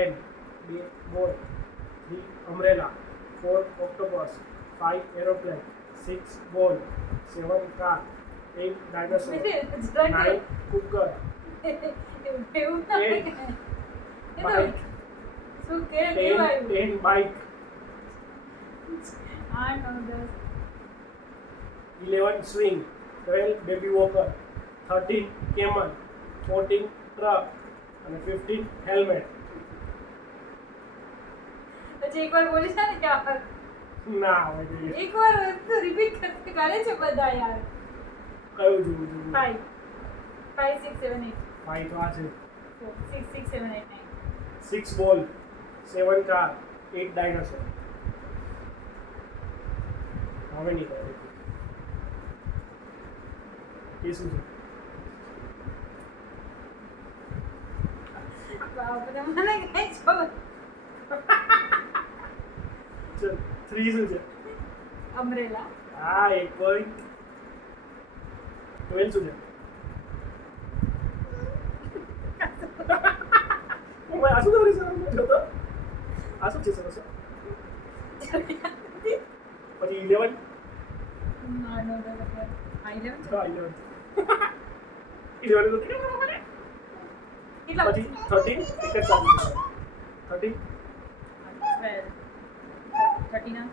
pen, 2 boat, 3 umbrella, 4 octopus, 5 aeroplane, 6 ball, 7 car, 8 dinosaur, 9 cooker, એવું ના Eight. કહેવાય. એ તો શું કે કહેવાય? 10 bike, 8 9 10 11 swing, 12 baby walker, 13 camel, 14 truck અને 15 helmet. પછી એકવાર બોલીશ ને કે આ ના આવે જોઈએ. એકવાર તો રિપીટ કરે છે બધા યાર. કયું જોવું 5 5 6 7 8 ભાઈ તો આ છે 6 6 7 8 9 6 ball, 7 car, 8 dinosaur. હવે નહીં કરે એ શું છે બાપ રે મને કઈ ખબર. ચલ 3 શું છે અમરેલા હા 1 point 12 શું છે ઓ ભાઈ આ શું કરી સર જોતો આ શું છે સર પછી 11 ના નો નો આ 11 છે. હા 11 11 તો કેટલા પછી 13 એક જ સાચું છે 13 12 13 ના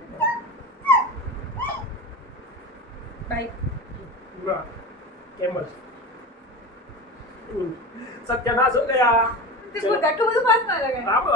બાઈક ના કેમલ સત્યનાશ હો ગયા તે કોઈ ગઠ્ઠું બધું પાસ ના લગાય. આમ